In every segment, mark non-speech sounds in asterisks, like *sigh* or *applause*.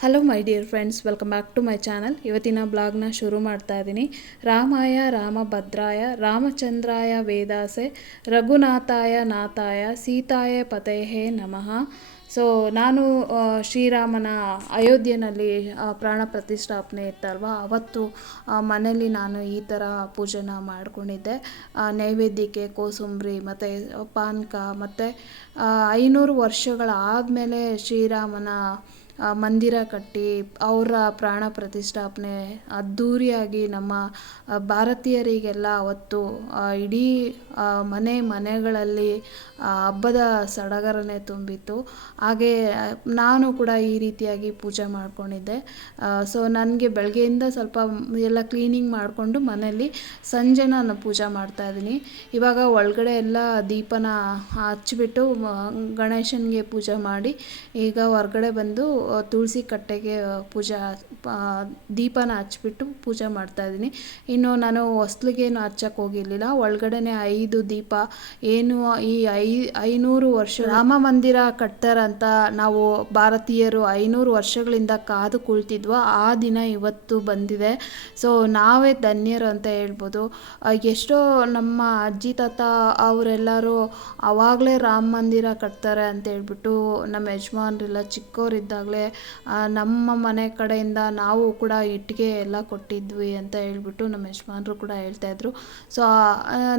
Hello my dear friends welcome back to my channel ಇವತ್ತಿನ ಬ್ಲಾಗ್ನ ಶುರು ಮಾಡ್ತಾ ಇದ್ದೀನಿ ರಾಮಾಯ ರಾಮಭದ್ರಾಯ ರಾಮಚಂದ್ರಾಯ ವೇದಾಸೆ ರಘುನಾಥಾಯ ನಾಥಾಯ ಸೀತಾಯ ಪತೇಹೇ ನಮಃ ಸೊ ನಾನು ಶ್ರೀರಾಮನ ಅಯೋಧ್ಯೆಯಲ್ಲಿ ಪ್ರಾಣ ಪ್ರತಿಷ್ಠಾಪನೆ ಇತ್ತಲ್ವ ಅವತ್ತು ಮನೆಯಲ್ಲಿ ನಾನು ಈ ಥರ ಪೂಜೆನ ಮಾಡ್ಕೊಂಡಿದ್ದೆ ನೈವೇದ್ಯಕ್ಕೆ ಕೋಸಂಬರಿ ಮತ್ತು ಪಾನಕ ಮತ್ತು ಐನೂರು ವರ್ಷಗಳಾದಮೇಲೆ ಶ್ರೀರಾಮನ ಆ, ಮಂದಿರ ಕಟ್ಟಿ ಅವರ ಪ್ರಾಣ ಪ್ರತಿಷ್ಠಾಪನೆ ಅದ್ಧೂರಿಯಾಗಿ ನಮ್ಮ ಭಾರತೀಯರಿಗೆಲ್ಲ ಅವತ್ತು ಇಡೀ ಮನೆ ಮನೆಗಳಲ್ಲಿ ಹಬ್ಬದ ಸಡಗರನೆ ತುಂಬಿತ್ತು. ಹಾಗೆ ನಾನು ಕೂಡ ಈ ರೀತಿಯಾಗಿ ಪೂಜೆ ಮಾಡ್ಕೊಂಡಿದ್ದೆ. ಸೊ ನನಗೆ ಬೆಳಗ್ಗೆಯಿಂದ ಸ್ವಲ್ಪ ಎಲ್ಲ ಕ್ಲೀನಿಂಗ್ ಮಾಡಿಕೊಂಡು ಮನೆಯಲ್ಲಿ ಸಂಜೆ ನಾನು ಪೂಜೆ ಮಾಡ್ತಾ ಇದ್ದೀನಿ. ಇವಾಗ ಒಳಗಡೆ ಎಲ್ಲ ದೀಪನ ಹಚ್ಚಿಬಿಟ್ಟು ಗಣೇಶನಿಗೆ ಪೂಜೆ ಮಾಡಿ, ಈಗ ಹೊರಗಡೆ ಬಂದು ತುಳಸಿ ಕಟ್ಟೆಗೆ ಪೂಜಾ ದೀಪನ ಹಚ್ಬಿಟ್ಟು ಪೂಜೆ ಮಾಡ್ತಾಯಿದ್ದೀನಿ ಇನ್ನು ನಾನು ಹೊಸ್ಲಿಗೇನು ಹಚ್ಚಕ್ಕೆ ಹೋಗಿರಲಿಲ್ಲ. ಒಳಗಡೆನೆ ಐದು ದೀಪ, ಏನು ಈ ಐ, ಐನೂರು ವರ್ಷ ರಾಮ ಮಂದಿರ ಕಟ್ತಾರಂತ ನಾವು ಭಾರತೀಯರು ಐನೂರು ವರ್ಷಗಳಿಂದ ಕಾದು ಕುಳಿತಿದ್ವೋ, ಆ ದಿನ ಇವತ್ತು ಬಂದಿದೆ. ಸೊ ನಾವೇ ಧನ್ಯರು ಅಂತ ಹೇಳ್ಬೋದು. ಎಷ್ಟೋ ನಮ್ಮ ಅಜ್ಜಿ, ತಾತ ಅವರೆಲ್ಲರೂ ಅವಾಗಲೇ ರಾಮ ಮಂದಿರ ಕಟ್ತಾರೆ ಅಂತ ಹೇಳ್ಬಿಟ್ಟು ನಮ್ಮ ಯಜಮಾನ್ರೆಲ್ಲ ಚಿಕ್ಕವರಿದ್ದಾಗಲೇ ನಮ್ಮ ಮನೆ ಕಡೆಯಿಂದ ನಾವು ಕೂಡ ಇಟ್ಟಿಗೆ ಎಲ್ಲ ಕೊಟ್ಟಿದ್ವಿ ಅಂತ ಹೇಳ್ಬಿಟ್ಟು ನಮ್ಮ ಯಜಮಾನ್ರು ಕೂಡ ಹೇಳ್ತಾ ಇದ್ರು. ಸೊ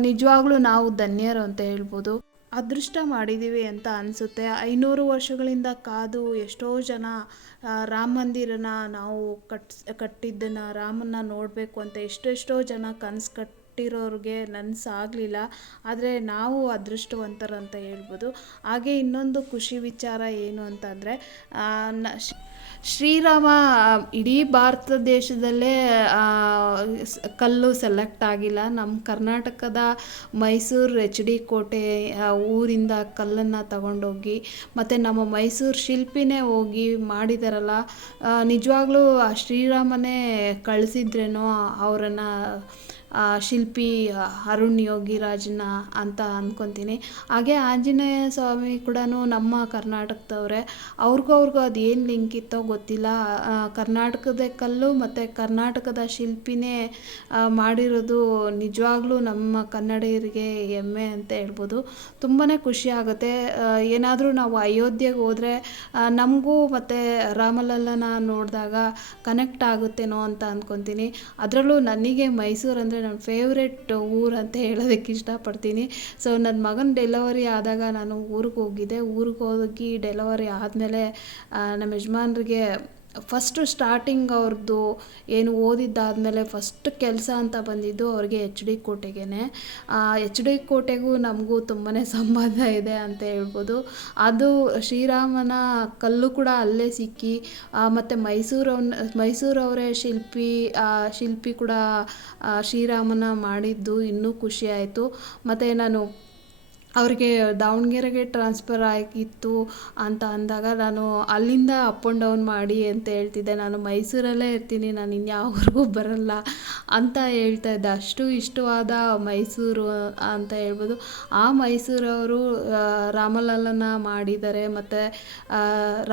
ನಿಜವಾಗ್ಲೂ ನಾವು ಧನ್ಯರು ಅಂತ ಹೇಳ್ಬೋದು. ಅದೃಷ್ಟ ಮಾಡಿದ್ದೀವಿ ಅಂತ ಅನಿಸುತ್ತೆ. ಐನೂರು ವರ್ಷಗಳಿಂದ ಕಾದು ಎಷ್ಟೋ ಜನ ರಾಮ ಮಂದಿರನ ನಾವು ಕಟ್ಸ್, ಕಟ್ಟಿದ್ದನ್ನು ರಾಮನ್ನ ನೋಡಬೇಕು ಅಂತ ಎಷ್ಟೆಷ್ಟೋ ಜನ ಕನಸು ಕಟ್ಟಿರೋರಿಗೆ ನನಸಾಗಲಿಲ್ಲ, ಆದರೆ ನಾವು ಅದೃಷ್ಟವಂತರು ಅಂತ ಹೇಳ್ಬೋದು. ಹಾಗೆ ಇನ್ನೊಂದು ಖುಷಿ ವಿಚಾರ ಏನು ಅಂತಂದರೆ ಶ್ರೀರಾಮ ಇಡೀ ಭಾರತ ದೇಶದಲ್ಲೇ ಕಲ್ಲು ಸೆಲೆಕ್ಟ್ ಆಗಿಲ್ಲ. ನಮ್ಮ ಕರ್ನಾಟಕದ ಮೈಸೂರು ಎಚ್ ಡಿ ಕೋಟೆ ಊರಿಂದ ಕಲ್ಲನ್ನು ತಗೊಂಡೋಗಿ, ಮತ್ತು ನಮ್ಮ ಮೈಸೂರು ಶಿಲ್ಪಿನೇ ಹೋಗಿ ಮಾಡಿದಾರಲ್ಲ ನಿಜವಾಗ್ಲೂ ಆ ಶ್ರೀರಾಮನೇ ಕಳಿಸಿದ್ರೇನೋ ಅವರನ್ನು ಶಿಲ್ಪಿ ಅರುಣ್ ಯೋಗಿರಾಜ್ನ ಅಂತ ಅಂದ್ಕೊತೀನಿ ಹಾಗೆ ಆಂಜನೇಯ ಸ್ವಾಮಿ ಕೂಡ ನಮ್ಮ ಕರ್ನಾಟಕದವ್ರೆ. ಅವ್ರಿಗೂ ಅವ್ರಿಗೂ ಅದು ಏನು ಲಿಂಕ್ ಇತ್ತೋ ಗೊತ್ತಿಲ್ಲ. ಕರ್ನಾಟಕದ ಕಲ್ಲು ಮತ್ತು ಕರ್ನಾಟಕದ ಶಿಲ್ಪಿನೇ ಮಾಡಿರೋದು ನಿಜವಾಗ್ಲೂ ನಮ್ಮ ಕನ್ನಡಿಗರಿಗೆ ಹೆಮ್ಮೆ ಅಂತ ಹೇಳ್ಬೋದು. ತುಂಬಾ ಖುಷಿ ಆಗುತ್ತೆ. ಏನಾದರೂ ನಾವು ಅಯೋಧ್ಯೆಗೆ ಹೋದರೆ ನಮಗೂ ಮತ್ತು ರಾಮಲಲ್ಲನ ನೋಡಿದಾಗ ಕನೆಕ್ಟ್ ಆಗುತ್ತೇನೋ ಅಂತ ಅಂದ್ಕೊತೀನಿ ಅದರಲ್ಲೂ ನನಗೆ ಮೈಸೂರು ಅಂದರೆ ನನ್ನ ಫೇವ್ರೆಟ್ ಊರು ಅಂತ ಹೇಳೋದಕ್ಕೆ ಇಷ್ಟಪಡ್ತೀನಿ. ಸೊ ನನ್ನ ಮಗನ ಡೆಲಿವರಿ ಆದಾಗ ನಾನು ಊರಿಗೆ ಹೋಗಿದ್ದೆ. ಊರಿಗೆ ಹೋಗಿ ಡೆಲಿವರಿ ಆದಮೇಲೆ ನಮ್ಮ ಯಜಮಾನ್ರಿಗೆ ಫಸ್ಟು ಸ್ಟಾರ್ಟಿಂಗ್ ಅವ್ರದ್ದು ಏನು ಓದಿದ್ದಾದಮೇಲೆ ಫಸ್ಟ್ ಕೆಲಸ ಅಂತ ಬಂದಿದ್ದು ಅವ್ರಿಗೆ ಎಚ್ ಡಿ ಕೋಟೆಗೇನೆ. ಎಚ್ ಡಿ ಕೋಟೆಗೂ ನಮಗೂ ತುಂಬಾ ಸಂಬಂಧ ಇದೆ ಅಂತ ಹೇಳ್ಬೋದು. ಅದು ಶ್ರೀರಾಮನ ಕಲ್ಲು ಕೂಡ ಅಲ್ಲೇ ಸಿಕ್ಕಿ ಮತ್ತು ಮೈಸೂರವ್ನ ಮೈಸೂರವರೇ ಶಿಲ್ಪಿ ಶಿಲ್ಪಿ ಕೂಡ ಶ್ರೀರಾಮನ ಮಾಡಿದ್ದು ಇನ್ನೂ ಖುಷಿ ಆಯಿತು. ಮತ್ತು ನಾನು ಅವ್ರಿಗೆ ದಾವಣಗೆರೆಗೆ ಟ್ರಾನ್ಸ್ಫರ್ ಆಗಿತ್ತು ಅಂತ ಅಂದಾಗ ನಾನು ಅಲ್ಲಿಂದ ಅಪ್ ಆ್ಯಂಡ್ ಡೌನ್ ಮಾಡಿ ಅಂತ ಹೇಳ್ತಿದ್ದೆ. ನಾನು ಮೈಸೂರಲ್ಲೇ ಇರ್ತೀನಿ, ನಾನು ಇನ್ಯಾವ್ರಿಗೂ ಬರಲ್ಲ ಅಂತ ಹೇಳ್ತಾ ಇದ್ದೆ. ಅಷ್ಟು ಇಷ್ಟವಾದ ಮೈಸೂರು ಅಂತ ಹೇಳ್ಬೋದು. ಆ ಮೈಸೂರವರು ರಾಮಲಲ್ಲನ ಮಾಡಿದ್ದಾರೆ. ಮತ್ತು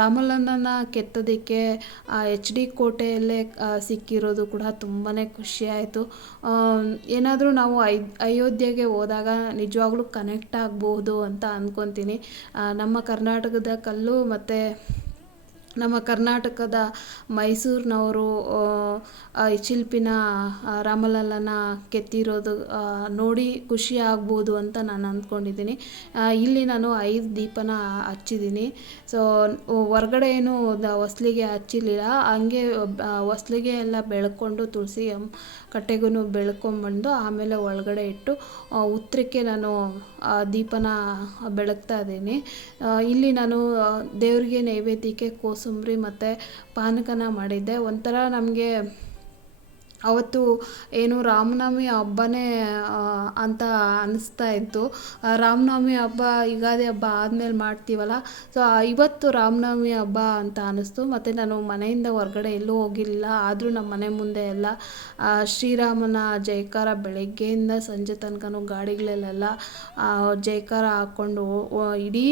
ರಾಮಲಲ್ಲನ ಕೆತ್ತೋದಕ್ಕೆ ಎಚ್ ಡಿ ಕೋಟೆಯಲ್ಲೇ ಸಿಕ್ಕಿರೋದು ಕೂಡ ತುಂಬಾ ಖುಷಿಯಾಯಿತು ಏನಾದರೂ ನಾವು ಐ, ಅಯೋಧ್ಯೆಗೆ ಹೋದಾಗ ನಿಜವಾಗ್ಲೂ ಕನೆಕ್ಟ್ ಆಗ್ಬೋದು ಅಂತ ಅಂದ್ಕೊತೀನಿ ನಮ್ಮ ಕರ್ನಾಟಕದ ಕಲ್ಲು ಮತ್ತು ನಮ್ಮ ಕರ್ನಾಟಕದ ಮೈಸೂರಿನವರು ಶಿಲ್ಪಿನ ರಾಮಲಲ್ಲನ ಕೆತ್ತಿರೋದು ನೋಡಿ ಖುಷಿ ಆಗ್ಬೋದು ಅಂತ ನಾನು ಅಂದ್ಕೊಂಡಿದ್ದೀನಿ. ಇಲ್ಲಿ ನಾನು ಐದು ದೀಪನ ಹಚ್ಚಿದ್ದೀನಿ. ಸೊ ಹೊರ್ಗಡೆ ಏನು ಹೊಸ್ಲಿಗೆ ಹಚ್ಚಿರಲಿಲ್ಲ. ಹಂಗೆ ಹೊಸ್ಲಿಗೆ ಎಲ್ಲ ಬೆಳ್ಕೊಂಡು ತುಳಸಿ ಕಟ್ಟೆಗೂ ಬೆಳ್ಕೊಂಬಂದು ಆಮೇಲೆ ಒಳಗಡೆ ಇಟ್ಟು ಉತ್ತರಕ್ಕೆ ನಾನು ದೀಪನ ಬೆಳಗ್ತಾ ಇದ್ದೀನಿ. ಇಲ್ಲಿ ನಾನು ದೇವರಿಗೆ ನೈವೇದ್ಯಕ್ಕೆ ಕೋಸಂಬರಿ ಮತ್ತು ಪಾನಕನ ಮಾಡಿದ್ದೆ. ಒಂಥರ ನಮಗೆ ಅವತ್ತು ಏನು ರಾಮನವಮಿ ಹಬ್ಬನೇ ಅಂತ ಅನಿಸ್ತಾ ಇತ್ತು. ರಾಮನವಮಿ ಹಬ್ಬ ಯುಗಾದಿ ಹಬ್ಬ ಆದಮೇಲೆ ಮಾಡ್ತೀವಲ್ಲ, ಸೊ ಇವತ್ತು ರಾಮನವಮಿ ಹಬ್ಬ ಅಂತ ಅನ್ನಿಸ್ತು ಮತ್ತು ನಾನು ಮನೆಯಿಂದ ಹೊರಗಡೆ ಎಲ್ಲೂ ಹೋಗಿರಲಿಲ್ಲ. ಆದರೂ ನಮ್ಮ ಮನೆ ಮುಂದೆ ಎಲ್ಲ ಶ್ರೀರಾಮನ ಜಯಕಾರ ಬೆಳಗ್ಗೆಯಿಂದ ಸಂಜೆ ತನಕನೂ ಗಾಡಿಗಳಲ್ಲೆಲ್ಲ ಜಯಕಾರ ಹಾಕ್ಕೊಂಡು ಇಡೀ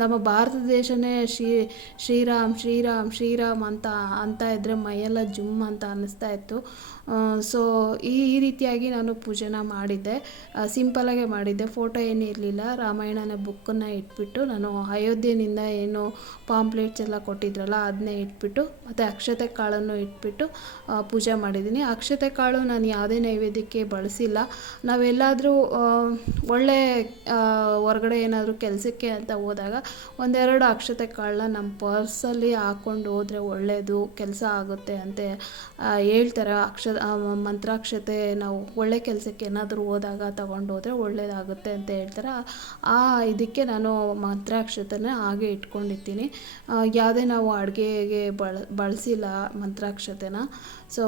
ನಮ್ಮ ಭಾರತ ದೇಶನೇ ಶ್ರೀ, ಶ್ರೀರಾಮ್ ಶ್ರೀರಾಮ್ ಶ್ರೀರಾಮ್ ಅಂತ ಅಂತ ಇದ್ದರೆ ಮೈಯೆಲ್ಲ ಜುಮ್ ಅಂತ ಅನ್ನಿಸ್ತಾ ಇತ್ತು. ಸೊ ಈ ಈ ರೀತಿಯಾಗಿ ನಾನು ಪೂಜೆನ ಮಾಡಿದ್ದೆ. ಸಿಂಪಲಾಗೆ ಮಾಡಿದ್ದೆ. ಫೋಟೋ ಏನೂ ಇರಲಿಲ್ಲ. ರಾಮಾಯಣನ ಬುಕ್ಕನ್ನ ಇಟ್ಬಿಟ್ಟು ನಾನು ಅಯೋಧ್ಯೆಯಿಂದ ಏನು ಪಾಂಪ್ಲೇಟ್ಸ್ ಎಲ್ಲ ಕೊಟ್ಟಿದ್ರಲ್ಲ ಅದನ್ನೇ ಇಟ್ಬಿಟ್ಟು, ಮತ್ತು ಅಕ್ಷತೆ ಕಾಳನ್ನು ಇಟ್ಬಿಟ್ಟು ಪೂಜೆ ಮಾಡಿದ್ದೀನಿ. ಅಕ್ಷತೆ ಕಾಳು ನಾನು ಯಾವುದೇ ನೈವೇದ್ಯಕ್ಕೆ ಬಳಸಿಲ್ಲ. ನಾವೆಲ್ಲಾದರೂ ಒಳ್ಳೆ ಹೊರಗಡೆ ಏನಾದರೂ ಕೆಲಸಕ್ಕೆ ಅಂತ ಹೋದಾಗ ಒಂದೆರಡು ಅಕ್ಷತೆ ಕಾಳನ್ನ ನಮ್ಮ ಪರ್ಸಲ್ಲಿ ಹಾಕ್ಕೊಂಡು ಹೋದರೆ ಒಳ್ಳೆಯದು ಕೆಲಸ ಆಗುತ್ತೆ ಅಂತ ಹೇಳ್ತಾರೆ ಅಕ್ಷ ಮಂತ್ರಾಕ್ಷತೆ ನಾವು ಒಳ್ಳೆ ಕೆಲಸಕ್ಕೆ ಏನಾದರೂ ಹೋದಾಗ ತಗೊಂಡು ಹೋದರೆ ಒಳ್ಳೆಯದಾಗುತ್ತೆ ಅಂತ ಹೇಳ್ತಾರೆ. ಆ ಇದಕ್ಕೆ ನಾನು ಮಂತ್ರಾಕ್ಷತೆನ ಹಾಗೆ ಇಟ್ಕೊಂಡಿರ್ತೀನಿ ಯಾವುದೇ ನಾವು ಅಡುಗೆಗೆ ಬಳ, ಬಳಸಿಲ್ಲ ಮಂತ್ರಾಕ್ಷತೆನ. ಸೊ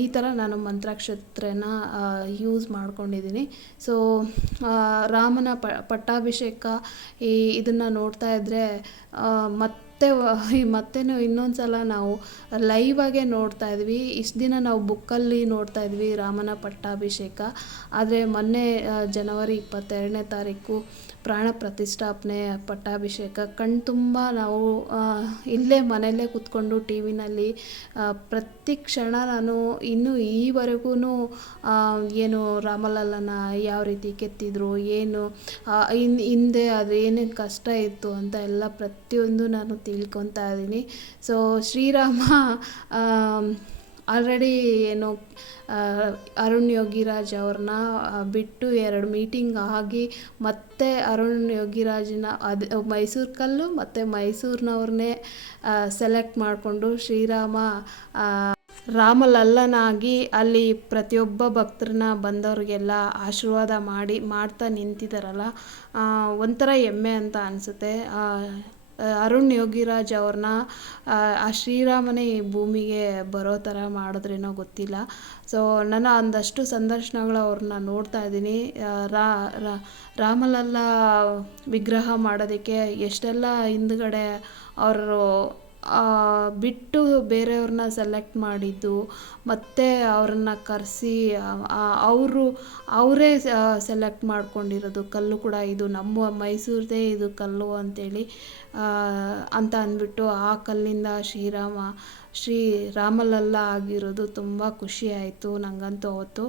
ಈ ಥರ ನಾನು ಮಂತ್ರಾಕ್ಷತೆನ ಯೂಸ್ ಮಾಡ್ಕೊಂಡಿದ್ದೀನಿ. ಸೊ ರಾಮನ ಪಟ್ಟಾಭಿಷೇಕ ಈ ಇದನ್ನು ನೋಡ್ತಾ ಇದ್ದರೆ ಮತ್ತೆ ಮತ್ತೇನು ಇನ್ನೊಂದು ಸಲ ನಾವು ಲೈವಾಗೆ ನೋಡ್ತಾ ಇದ್ವಿ. ಇಷ್ಟು ದಿನ ನಾವು ಬುಕ್ಕಲ್ಲಿ ನೋಡ್ತಾ ಇದ್ವಿ ರಾಮನ ಪಟ್ಟಾಭಿಷೇಕ. ಆದರೆ ಮೊನ್ನೆ ಜನವರಿ ಇಪ್ಪತ್ತೆರಡನೇ ತಾರೀಕು ಪ್ರಾಣ ಪ್ರತಿಷ್ಠಾಪನೆ ಪಟ್ಟಾಭಿಷೇಕ. ಕಣ್ ತುಂಬ ನಾವು ಇಲ್ಲೇ ಮನೆಯಲ್ಲೇ ಕೂತ್ಕೊಂಡು ಟಿ ವಿನಲ್ಲಿ ಪ್ರತಿ ಕ್ಷಣ ನಾನು ಇನ್ನೂ ಈವರೆಗೂ ಏನು ರಾಮಲಲ್ಲನ ಯಾವ ರೀತಿ ಕೆತ್ತಿದ್ರು, ಏನು ಇನ್, ಹಿಂದೆ ಅದು ಏನೇನು ಕಷ್ಟ ಇತ್ತು ಅಂತ ಎಲ್ಲ ಪ್ರತಿಯೊಂದು ನಾನು ತಿಳ್ಕೊತಾ ಇದ್ದೀನಿ ಸೊ ಶ್ರೀರಾಮ ಆಲ್ರೆಡಿ ಏನು ಅರುಣ್ ಯೋಗಿರಾಜ್ ಅವ್ರನ್ನ ಬಿಟ್ಟು ಎರಡು ಮೀಟಿಂಗ್ ಆಗಿ ಮತ್ತೆ ಅರುಣ್ ಯೋಗಿರಾಜ್ನ ಅದು ಮೈಸೂರು ಕಲ್ಲು ಮತ್ತು ಮೈಸೂರಿನವ್ರನ್ನೇ ಸೆಲೆಕ್ಟ್ ಮಾಡಿಕೊಂಡು ಶ್ರೀರಾಮ ರಾಮಲಲ್ಲನಾಗಿ ಅಲ್ಲಿ ಪ್ರತಿಯೊಬ್ಬ ಭಕ್ತರನ್ನ ಬಂದವ್ರಿಗೆಲ್ಲ ಆಶೀರ್ವಾದ ಮಾಡಿ, ಮಾಡ್ತಾ ನಿಂತಿದ್ದಾರಲ್ಲ ಒಂಥರ ಹೆಮ್ಮೆ ಅಂತ ಅನಿಸುತ್ತೆ. ಅರುಣ್ ಯೋಗಿರಾಜ್ ಅವ್ರನ್ನ ಆ, ಶ್ರೀರಾಮನೇ ಈ ಭೂಮಿಗೆ ಬರೋ ಥರ ಮಾಡಿದ್ರೇನೋ ಗೊತ್ತಿಲ್ಲ. ಸೊ ನಾನು ಒಂದಷ್ಟು ಸಂದರ್ಶನಗಳು ಅವ್ರನ್ನ ನೋಡ್ತಾ ಇದ್ದೀನಿ. ರಾಮಲಲ್ಲ ವಿಗ್ರಹ ಮಾಡೋದಕ್ಕೆ ಎಷ್ಟೆಲ್ಲ ಹಿಂದ್ಗಡೆ ಅವರು ಬಿಟ್ಟು ಬೇರೆಯವ್ರನ್ನ ಸೆಲೆಕ್ಟ್ ಮಾಡಿದ್ದು, ಮತ್ತು ಅವ್ರನ್ನ ಕರೆಸಿ ಅವರು, ಅವರೇ ಸೆಲೆಕ್ಟ್ ಮಾಡ್ಕೊಂಡಿರೋದು. ಕಲ್ಲು ಕೂಡ ಇದು ನಮ್ಮ ಮೈಸೂರದೇ ಇದು ಕಲ್ಲು ಅಂತೇಳಿ ಅಂತ ಅಂದ್ಬಿಟ್ಟು ಆ ಕಲ್ಲಿಂದ ಶ್ರೀರಾಮ ಶ್ರೀ ರಾಮಲಲ್ಲ ಆಗಿರೋದು ತುಂಬ ಖುಷಿ ಆಯಿತು ನನಗಂತೂ ಅವತ್ತು.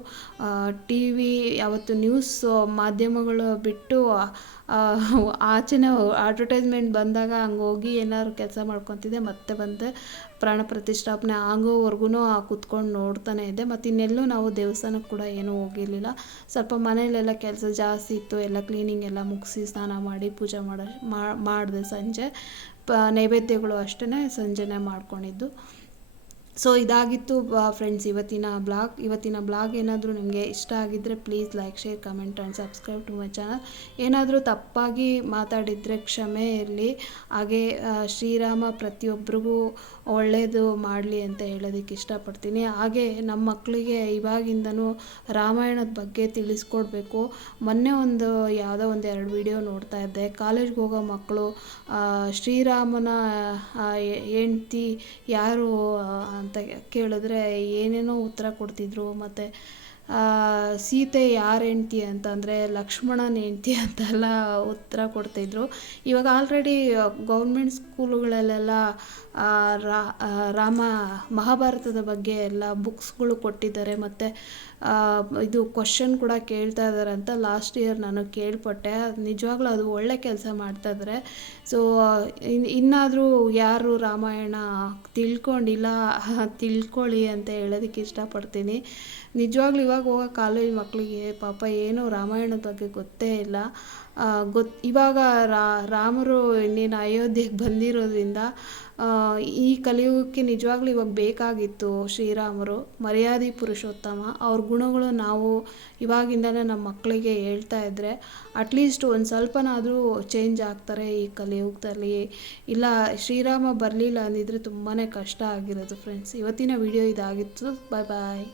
ಟಿ ವಿ ಯಾವತ್ತು ನ್ಯೂಸ್ ಮಾಧ್ಯಮಗಳು ಬಿಟ್ಟು ಆಚೆನೆ ಆಚೆನೇ ಅಡ್ವರ್ಟೈಸ್ಮೆಂಟ್ ಬಂದಾಗ ಹಂಗೆ ಹೋಗಿ ಏನಾದ್ರು ಕೆಲಸ ಮಾಡ್ಕೊತಿದ್ದೆ, ಮತ್ತೆ ಬಂದೆ ಪ್ರಾಣ ಪ್ರತಿಷ್ಠಾಪನೆ ಆಗೋವರೆಗೂ ಕೂತ್ಕೊಂಡು ನೋಡ್ತಾನೆ ಇದ್ದೆ. ಮತ್ತು ಇನ್ನೆಲ್ಲೂ ನಾವು ದೇವಸ್ಥಾನಕ್ಕೆ ಕೂಡ ಏನೂ ಹೋಗಿರಲಿಲ್ಲ. ಸ್ವಲ್ಪ ಮನೆಯಲ್ಲೆಲ್ಲ ಕೆಲಸ ಜಾಸ್ತಿ ಇತ್ತು, ಎಲ್ಲ ಕ್ಲೀನಿಂಗ್ ಎಲ್ಲ ಮುಗಿಸಿ ಸ್ನಾನ ಮಾಡಿ ಪೂಜೆ ಮಾಡೋ ಮಾಡಿದೆ ಸಂಜೆ. ಪ ನೈವೇದ್ಯಗಳು ಅಷ್ಟೇ ಸಂಜೆನೆ ಮಾಡ್ಕೊಂಡಿದ್ದು. ಸೊ ಇದಾಗಿತ್ತು ಫ್ರೆಂಡ್ಸ್ ಇವತ್ತಿನ ಬ್ಲಾಗ್ ಇವತ್ತಿನ ಬ್ಲಾಗ್ ಏನಾದರೂ ನಿಮಗೆ ಇಷ್ಟ ಆಗಿದ್ದರೆ please like share comment and subscribe to my channel ಏನಾದರೂ ತಪ್ಪಾಗಿ ಮಾತಾಡಿದರೆ ಕ್ಷಮೆ ಇರಲಿ. ಹಾಗೆ ಶ್ರೀರಾಮ ಪ್ರತಿಯೊಬ್ಬರಿಗೂ ಒಳ್ಳೆಯದು ಮಾಡಲಿ ಅಂತ ಹೇಳೋದಕ್ಕೆ ಇಷ್ಟಪಡ್ತೀನಿ. ಹಾಗೆ ನಮ್ಮ ಮಕ್ಕಳಿಗೆ ಇವಾಗಿಂದನೂ ರಾಮಾಯಣದ ಬಗ್ಗೆ ತಿಳಿಸ್ಕೊಡ್ಬೇಕು. ಮೊನ್ನೆ ಒಂದು, ಯಾವುದೋ ಒಂದು ಎರಡು ವಿಡಿಯೋ ನೋಡ್ತಾ ಇದ್ದೆ. ಕಾಲೇಜ್ಗೆ ಹೋಗೋ ಮಕ್ಕಳು ಶ್ರೀರಾಮನ ಹೆಂಡ್ತಿ ಯಾರು ಅಂತ ಕೇಳಿದ್ರೆ ಏನೇನೋ ಉತ್ತರ ಕೊಡ್ತಿದ್ರು. ಮತ್ತು ಸೀತೆ ಯಾರ ಹೆಂಡ್ತಿ ಅಂತಂದರೆ ಲಕ್ಷ್ಮಣನ ಹೆಂಡ್ತಿ ಅಂತೆಲ್ಲ ಉತ್ತರ ಕೊಡ್ತಿದ್ರು. ಇವಾಗ ಆಲ್ರೆಡಿ ಗೌರ್ಮೆಂಟ್ ಸ್ಕೂಲುಗಳಲ್ಲೆಲ್ಲ ರಾಮ ಮಹಾಭಾರತದ ಬಗ್ಗೆ ಎಲ್ಲ ಬುಕ್ಸ್ಗಳು ಕೊಟ್ಟಿದ್ದಾರೆ. ಮತ್ತು ಇದು ಕ್ವಶನ್ ಕೂಡ ಕೇಳ್ತಾ ಇದ್ದಾರೆ ಅಂತ ಲಾಸ್ಟ್ ಇಯರ್ ನಾನು ಕೇಳ್ಪಟ್ಟೆ. ನಿಜವಾಗ್ಲೂ ಅದು ಒಳ್ಳೆ ಕೆಲಸ ಮಾಡ್ತಾ ಇದ್ದಾರೆ ಸೊ ಇನ್, ಇನ್ನಾದರೂ ಯಾರು ರಾಮಾಯಣ ತಿಳ್ಕೊಂಡಿಲ್ಲ, *laughs* ತಿಳ್ಕೊಳ್ಳಿ ಅಂತ ಹೇಳೋದಕ್ಕೆ ಇಷ್ಟಪಡ್ತೀನಿ. ನಿಜವಾಗ್ಲೂ ಇವಾಗ ಹೋಗೋ ಕಾಲೇಜ್ ಮಕ್ಕಳಿಗೆ ಪಾಪ ಏನು ರಾಮಾಯಣದ ಬಗ್ಗೆ ಗೊತ್ತೇ ಇಲ್ಲ. ಗೊತ್ತು ಇವಾಗ ರಾಮರು ಇನ್ನೇನು ಅಯೋಧ್ಯೆಗೆ ಬಂದಿರೋದ್ರಿಂದ ಈ ಕಲಿಯುಗಕ್ಕೆ ನಿಜವಾಗ್ಲೂ ಇವಾಗ ಬೇಕಾಗಿತ್ತು ಶ್ರೀರಾಮರು, ಮರ್ಯಾದೆ ಪುರುಷೋತ್ತಮ. ಅವ್ರ ಗುಣಗಳು ನಾವು ಇವಾಗಿಂದಲೇ ನಮ್ಮ ಮಕ್ಕಳಿಗೆ ಹೇಳ್ತಾ ಇದ್ದರೆ ಅಟ್ಲೀಸ್ಟ್ ಒಂದು ಸ್ವಲ್ಪನಾದರೂ ಚೇಂಜ್ ಆಗ್ತಾರೆ ಈ ಕಲಿಯುಗದಲ್ಲಿ. ಇಲ್ಲ, ಶ್ರೀರಾಮ ಬರಲಿಲ್ಲ ಅಂದಿದ್ರೆ ತುಂಬಾ ಕಷ್ಟ ಆಗಿರೋದು ಫ್ರೆಂಡ್ಸ್ ಇವತ್ತಿನ ವಿಡಿಯೋ ಇದಾಗಿತ್ತು. ಬಾಯ್ ಬಾಯ್